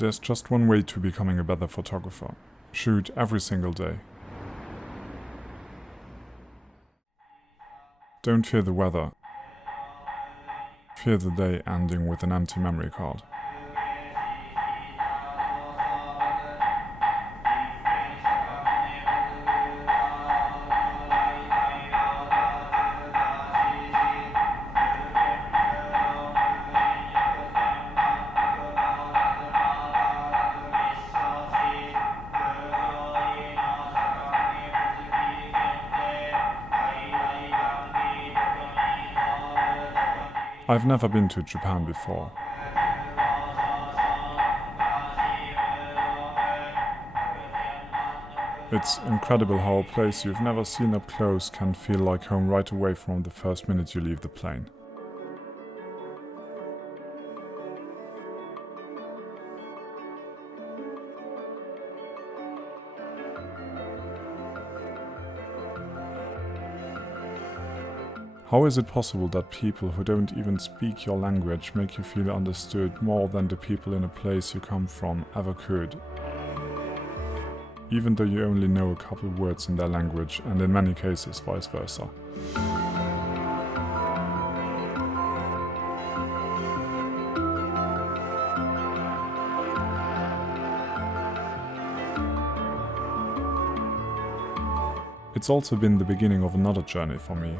There's just one way to becoming a better photographer. Shoot every single day. Don't fear the weather. Fear the day ending with an empty memory card. I've never been to Japan before. It's incredible how a place you've never seen up close can feel like home right away from the first minute you leave the plane. How is it possible that people who don't even speak your language make you feel understood more than the people in a place you come from ever could? Even though you only know a couple words in their language, and in many cases vice versa. It's also been the beginning of another journey for me.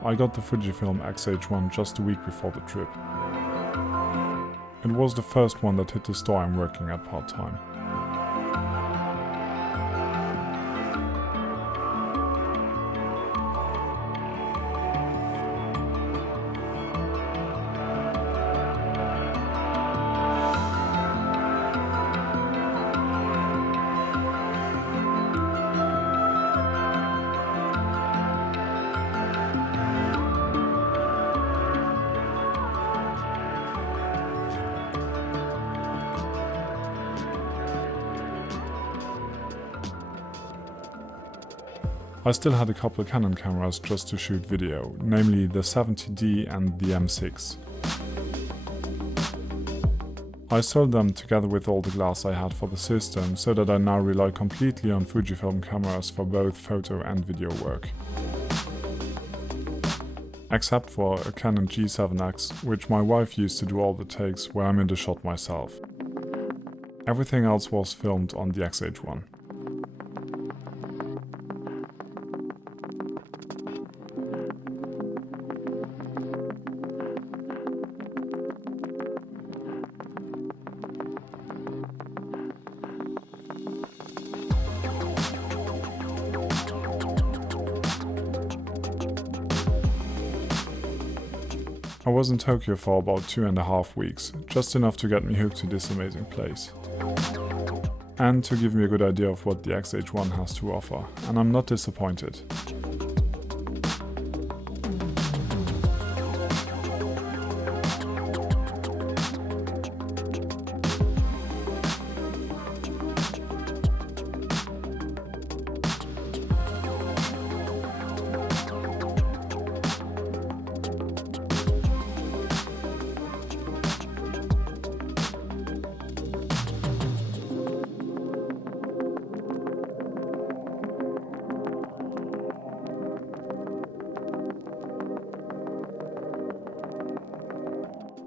I got the FUJIFILM X-H1 just a week before the trip. It was the first one that hit the store I'm working at part-time. I still had a couple of Canon cameras just to shoot video, namely the 70D and the M6. I sold them together with all the glass I had for the system, so that I now rely completely on Fujifilm cameras for both photo and video work. Except for a Canon G7X, which my wife used to do all the takes where I'm in the shot myself. Everything else was filmed on the X-H1. I was in Tokyo for about 2.5 weeks, just enough to get me hooked to this amazing place. And to give me a good idea of what the X-H1 has to offer, and I'm not disappointed.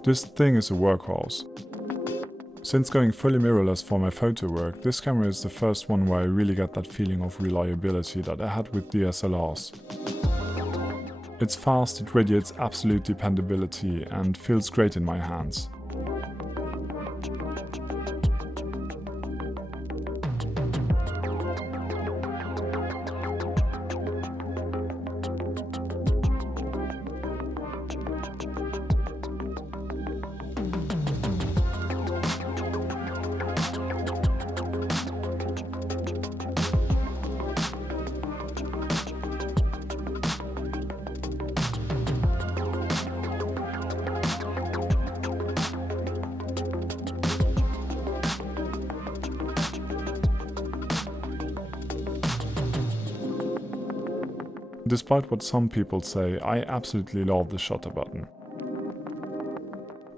This thing is a workhorse. Since going fully mirrorless for my photo work, this camera is the first one where I really get that feeling of reliability that I had with DSLRs. It's fast, it radiates absolute dependability and feels great in my hands. Despite what some people say, I absolutely love the shutter button.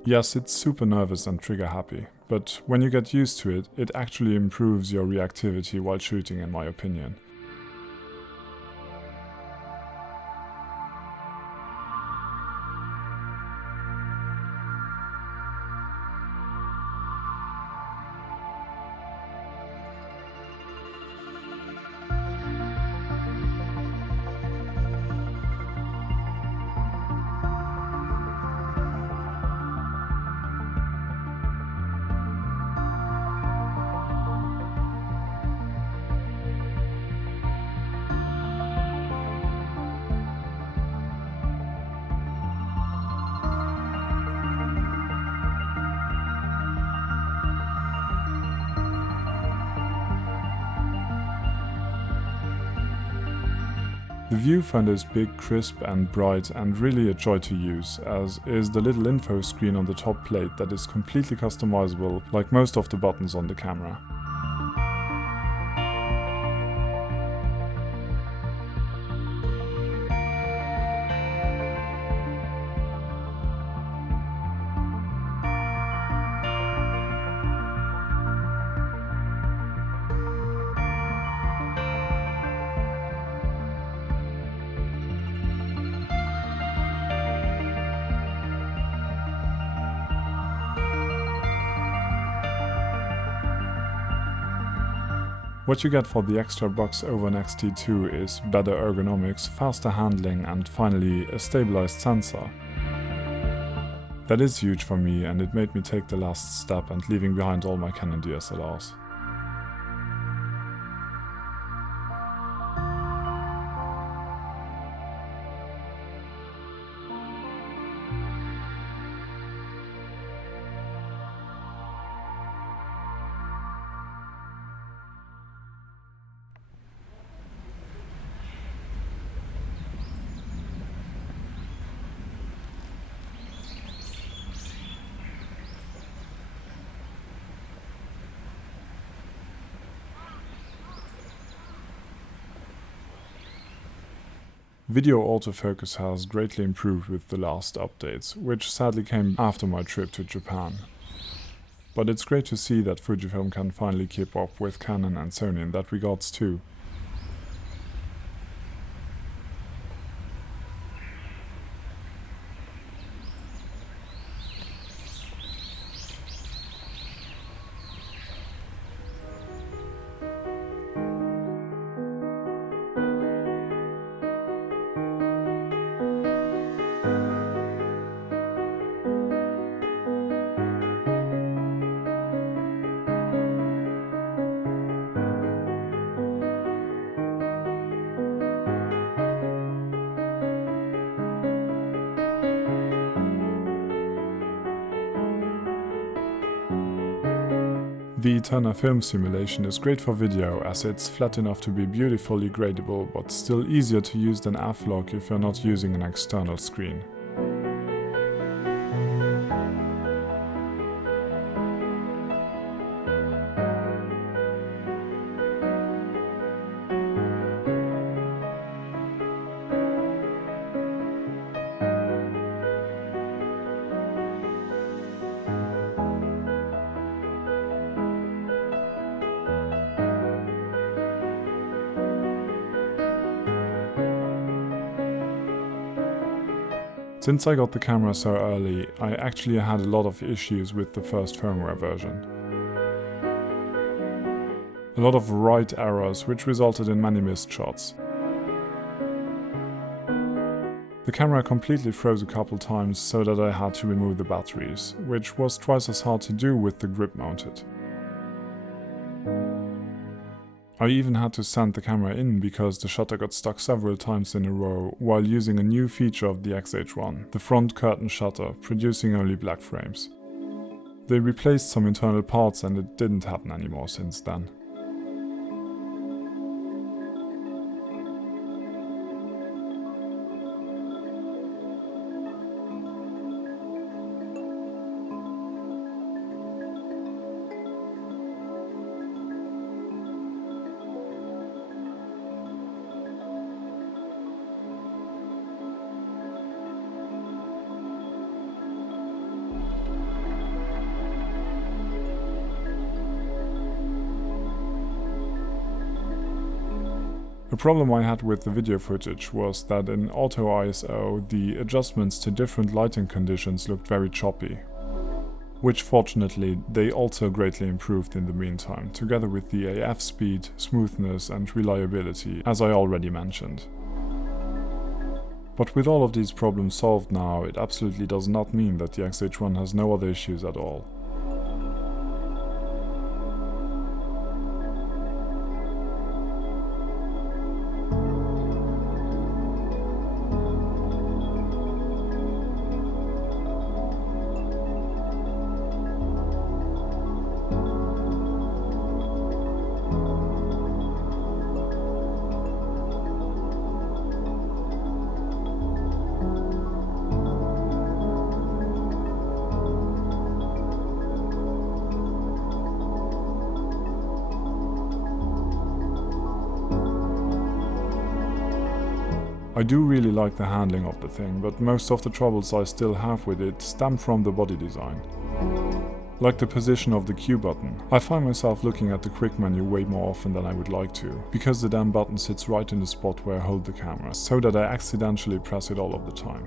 Yes, it's super nervous and trigger happy, but when you get used to it, it actually improves your reactivity while shooting, in my opinion. The Viewfinder is big, crisp and bright and really a joy to use, as is the little info screen on the top plate that is completely customizable like most of the buttons on the camera. What you get for the extra bucks over an X-T2 is better ergonomics, faster handling and finally a stabilized sensor. That is huge for me and it made me take the last step and leaving behind all my Canon DSLRs. Video autofocus has greatly improved with the last updates, which sadly came after my trip to Japan. But it's great to see that Fujifilm can finally keep up with Canon and Sony in that regards too. The Eterna film simulation is great for video as it's flat enough to be beautifully gradable but still easier to use than f-log if you're not using an external screen. Since I got the camera so early, I actually had a lot of issues with the first firmware version. A lot of write errors, which resulted in many missed shots. The camera completely froze a couple times so that I had to remove the batteries, which was twice as hard to do with the grip mounted. I even had to send the camera in because the shutter got stuck several times in a row while using a new feature of the X-H1, the front curtain shutter, producing only black frames. They replaced some internal parts and it didn't happen anymore since then. A problem I had with the video footage was that in auto ISO the adjustments to different lighting conditions looked very choppy, which fortunately they also greatly improved in the meantime, together with the AF speed, smoothness and reliability, as I already mentioned. But with all of these problems solved now, it absolutely does not mean that the X-H1 has no other issues at all. I do really like the handling of the thing, but most of the troubles I still have with it stem from the body design. Like the position of the Q button. I find myself looking at the quick menu way more often than I would like to, because the damn button sits right in the spot where I hold the camera, so that I accidentally press it all of the time.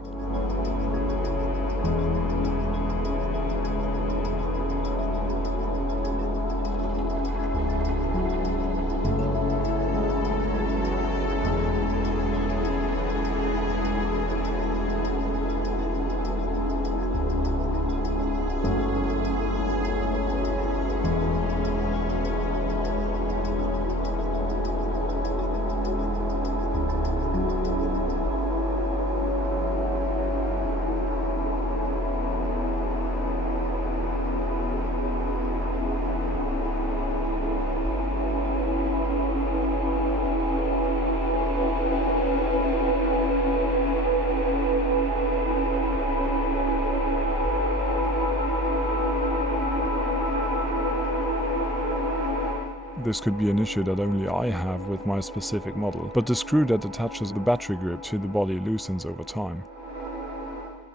This could be an issue that only I have with my specific model, but the screw that attaches the battery grip to the body loosens over time.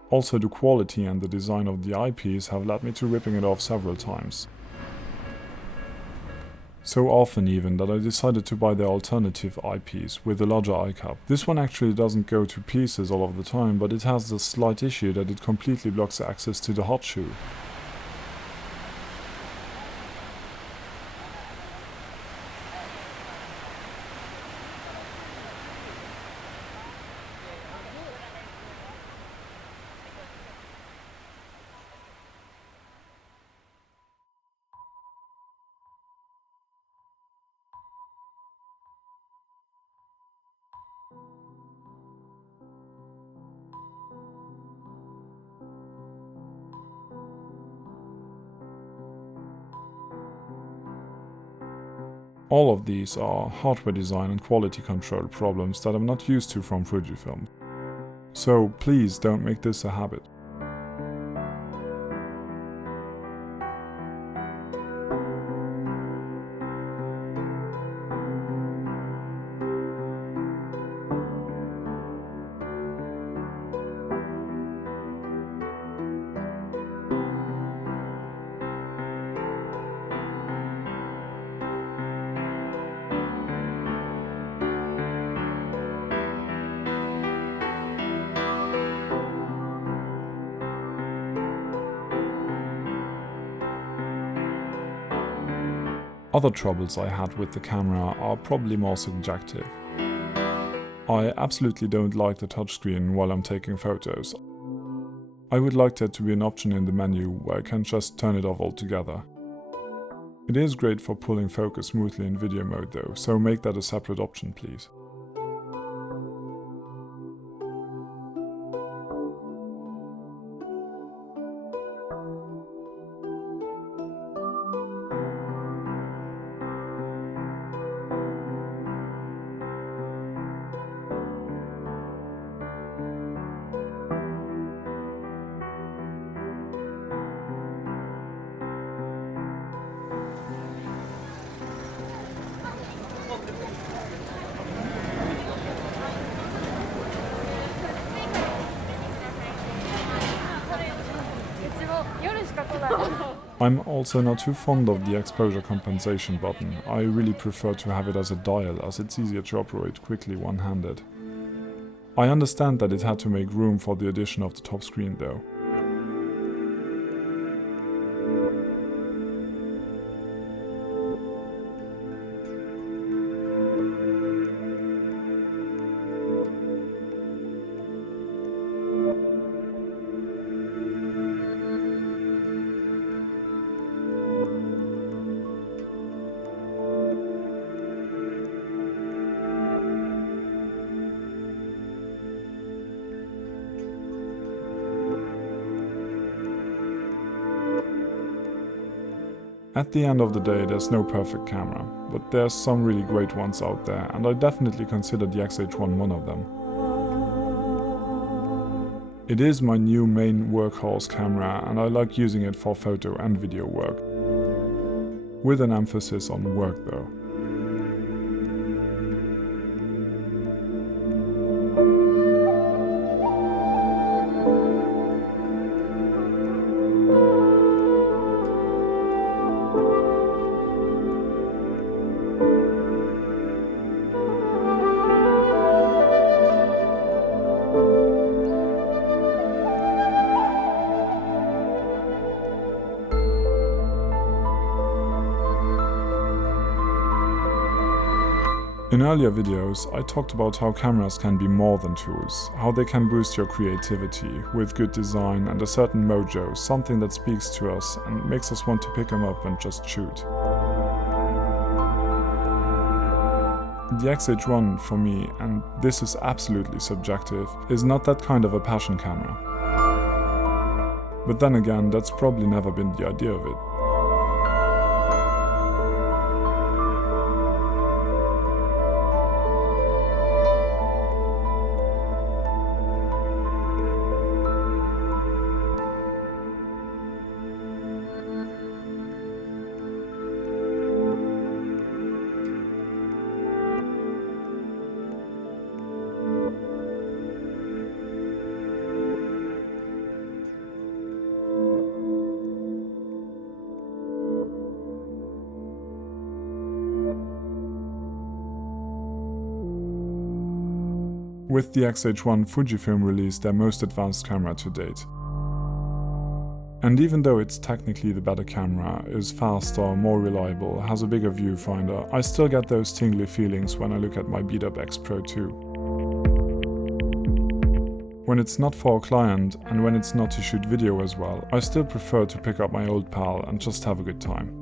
Also, the quality and the design of the eyepiece have led me to ripping it off several times. So often even that I decided to buy the alternative eyepiece with a larger eye cup. This one actually doesn't go to pieces all of the time, but it has the slight issue that it completely blocks access to the hot shoe. All of these are hardware design and quality control problems that I'm not used to from Fujifilm. So please don't make this a habit. Other troubles I had with the camera are probably more subjective. I absolutely don't like the touchscreen while I'm taking photos. I would like there to be an option in the menu where I can just turn it off altogether. It is great for pulling focus smoothly in video mode though, so make that a separate option please. I'm also not too fond of the exposure compensation button. I really prefer to have it as a dial, as it's easier to operate quickly one-handed. I understand that it had to make room for the addition of the top screen though. At the end of the day, there's no perfect camera, but there's some really great ones out there, and I definitely consider the X-H1 one of them. It is my new main workhorse camera, and I like using it for photo and video work, with an emphasis on work though. In earlier videos, I talked about how cameras can be more than tools, how they can boost your creativity with good design and a certain mojo, something that speaks to us and makes us want to pick them up and just shoot. The X-H1 for me, and this is absolutely subjective, is not that kind of a passion camera. But then again, that's probably never been the idea of it. With the X-H1, Fujifilm released their most advanced camera to date. And even though it's technically the better camera, is faster, more reliable, has a bigger viewfinder, I still get those tingly feelings when I look at my beat-up X Pro 2. When it's not for a client, and when it's not to shoot video as well, I still prefer to pick up my old pal and just have a good time.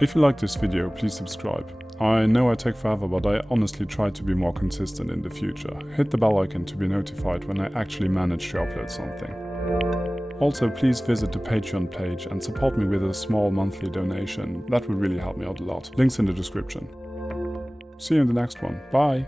If you like this video, please subscribe. I know I take forever, but I honestly try to be more consistent in the future. Hit the bell icon to be notified when I actually manage to upload something. Also, please visit the Patreon page and support me with a small monthly donation. That would really help me out a lot. Links in the description. See you in the next one. Bye!